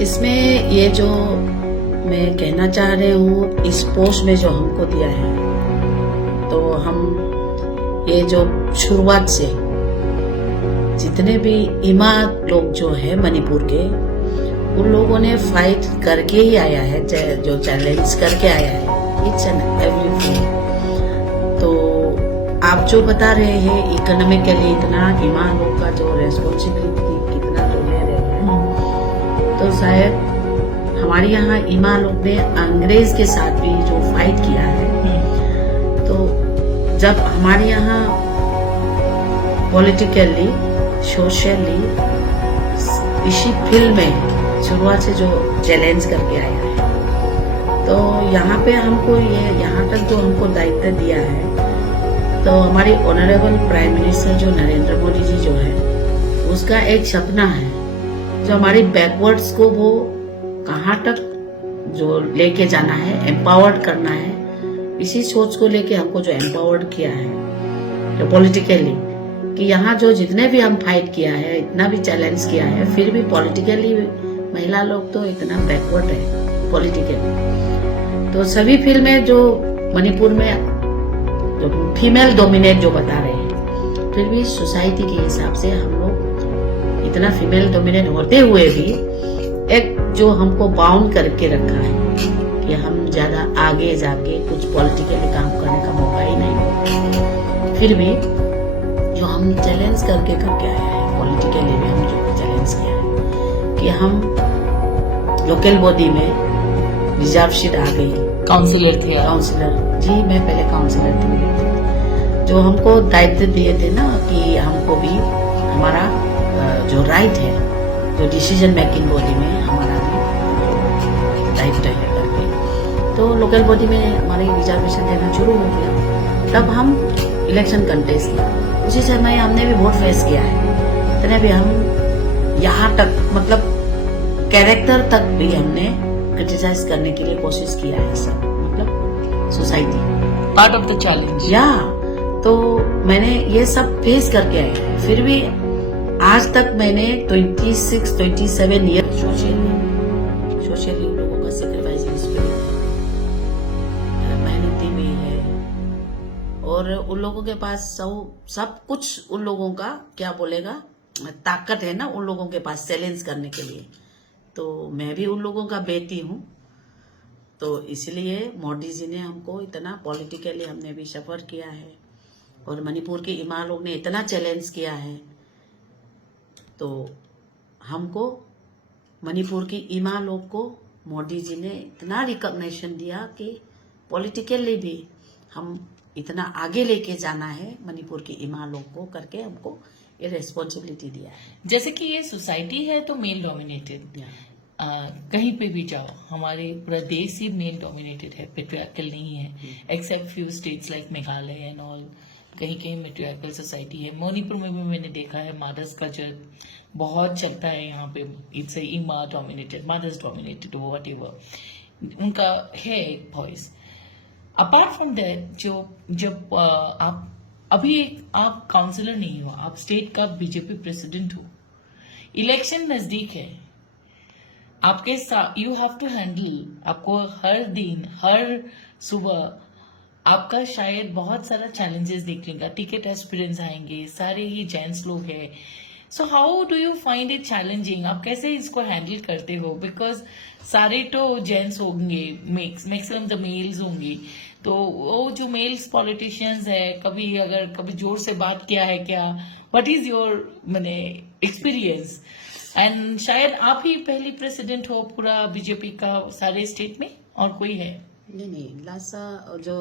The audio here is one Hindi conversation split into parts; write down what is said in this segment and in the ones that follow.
इसमें ये जो मैं कहना चाह रही हूँ, इस पोस्ट में जो हमको दिया है, तो हम ये जो शुरुआत से जितने भी इमा लोग जो है मणिपुर के, उन लोगों ने फाइट करके ही आया है, जो चैलेंज करके आया है इट्स एंड एवरीथिंग। तो आप जो बता रहे हैं इकोनॉमिकली इतना इमा लोग का जो रेस्पॉन्सिबिलिटी कितना जो ले रहे हैं, तो शायद हमारे यहाँ इमा लोग ने अंग्रेज के साथ भी जो फाइट किया है, तो जब हमारे यहाँ पॉलिटिकली सोशली इसी फील्ड में शुरुआत से जो चैलेंज करके आया है, तो यहाँ पे हमको ये यहाँ तक जो हमको दायित्व दिया है, तो हमारी ऑनरेबल प्राइम मिनिस्टर जो नरेंद्र मोदी जी जो है, उसका एक सपना है जो हमारी बैकवर्ड्स को वो कहाँ तक जो लेके जाना है, एम्पावर्ड करना है। इसी सोच को लेके हमको जो एम्पावर्ड किया है जो पॉलिटिकली, कि यहाँ जो जितने भी हम फाइट किया है, इतना भी चैलेंज किया है, फिर भी पॉलिटिकली महिला लोग तो इतना बैकवर्ड है पॉलिटिकली। तो सभी फील्ड में जो मणिपुर में जो फीमेल डोमिनेट जो बता रहे हैं, फिर भी सोसाइटी के हिसाब से हम लोग इतना फीमेल डोमिनेट होते हुए भी एक जो हमको बाउंड करके रखा है कि हम ज्यादा आगे जाके कुछ पॉलिटिकली काम करने का मौका ही नहीं। फिर भी जो हम चैलेंज करके आए हैं पॉलिटिकली भी, हम जो चैलेंज किया है कि हम लोकल बॉडी में रिजर्व सीट आ गई। काउंसिलर थे? काउंसिलर जी, मैं पहले काउंसिलर थी। जो हमको दायित्व दिए थे ना कि हमको भी हमारा जो राइट है, जो डिसीजन मेकिंग बॉडी में हमारा भी दायित्व है करके, तो लोकल बॉडी में हमारे रिजर्वेशन देना शुरू हो गया। तब हम इलेक्शन कंटेस्ट किया, उसी समय हमने भी वोट फेस किया है। इतने भी हम यहाँ तक मतलब कैरेक्टर तक भी हमने क्रिटिसाइज करने के लिए कोशिश किया है सब, मतलब society part of the challenge. या तो मैंने ये सब फेस करके आए हैं। फिर भी आज तक मैंने 27 ईयर सोशली लोगों का सेक्रीफाइसिंग स्पिरिट है, मेहनती भी है, और उन लोगों के पास सब कुछ उन लोगों का क्या बोलेगा ताकत है ना, उन लोगों के पास चैलेंज करने के लिए। तो मैं भी उन लोगों का बेटी हूँ, तो इसलिए मोदी जी ने हमको इतना पॉलिटिकली हमने भी सफर किया है, और मणिपुर के इमा लोग ने इतना चैलेंज किया है, तो हमको मणिपुर की इमा लोग को मोदी जी ने इतना रिकॉग्निशन दिया कि पॉलिटिकली भी हम इतना आगे लेके जाना है मणिपुर की इमा लोग को करके हमको ये रेस्पॉन्सिबिलिटी दिया है। जैसे कि ये सोसाइटी है तो मेल डोमिनेटेड, कहीं पे भी जाओ हमारे पूरा देश ही मेल डोमिनेटेड है, पेट्रियार्कल नहीं है, except few states like Meghalaya and all, कहीं कहीं मेट्रियार्कल सोसाइटी है। मणिपुर में भी मैंने देखा है मादर्स कल्चर बहुत चलता है यहाँ पे, इट्स इमा dominated, mothers dominated, whatever उनका है एक वॉइस। अपार्ट फ्रॉम दैट, जब आप काउंसिलर नहीं हो, आप स्टेट का बीजेपी प्रेसिडेंट हो, इलेक्शन नजदीक है, आपके साथ यू हैव टू हैंडल, आपको हर दिन हर सुबह आपका शायद बहुत सारा चैलेंजेस देख लेगा, टिकट एस्पिरेंट्स आएंगे, सारे ही जेंट्स लोग हैं। So how do you find it challenging? आप कैसे इसको हैंडल करते हो? बिकॉज सारे तो जेंट्स होंगे, मैक्सिमम द मेल्स होंगे, तो वो जो मेल्स पॉलिटिशियंस है, कभी जोर से बात किया है क्या? व्हाट इज योर मैंने एक्सपीरियंस? एंड शायद आप ही पहली प्रेसिडेंट हो पूरा बीजेपी का सारे स्टेट में, और कोई है? नहीं, लासा जो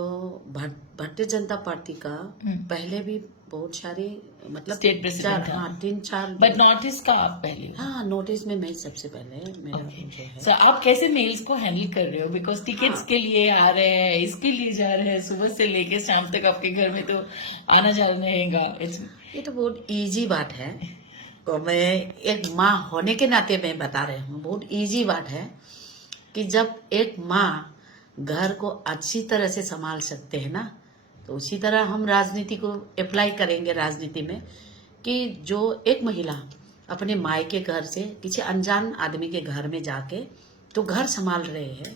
भारतीय जनता पार्टी का पहले भी बहुत सारे मतलब स्टेट प्रेसिडेंट, हाँ 3-4, बट नॉर्थ ईस्ट का आप पहले? हाँ, नोटिस में मैं सबसे पहले मेरा जो है। सो आप कैसे मेल्स को हैंडल कर रहे हो? बिकॉज टिकट्स के लिए आ रहे हैं, इसके लिए जा रहे हैं, सुबह से लेके शाम तक आपके घर में तो आना जाना रहेगा। ये तो बहुत इजी बात है, और मैं एक माँ होने के नाते मैं बता रही हूँ, बहुत इजी बात है कि जब एक माँ घर को अच्छी तरह से संभाल सकते हैं ना, तो उसी तरह हम राजनीति को अप्लाई करेंगे राजनीति में, कि जो एक महिला अपने मायके घर से किसी अनजान आदमी के घर में जाके तो घर संभाल रहे हैं,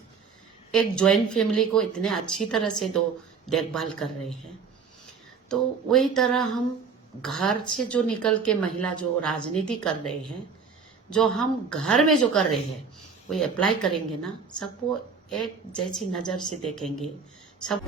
एक ज्वाइंट फैमिली को इतने अच्छी तरह से तो देखभाल कर रहे हैं। तो वही तरह हम घर से जो निकल के महिला जो राजनीति कर रहे हैं, जो हम घर में जो कर रहे हैं, वो अप्लाई करेंगे ना, सबको एक जैसी नजर से देखेंगे सब।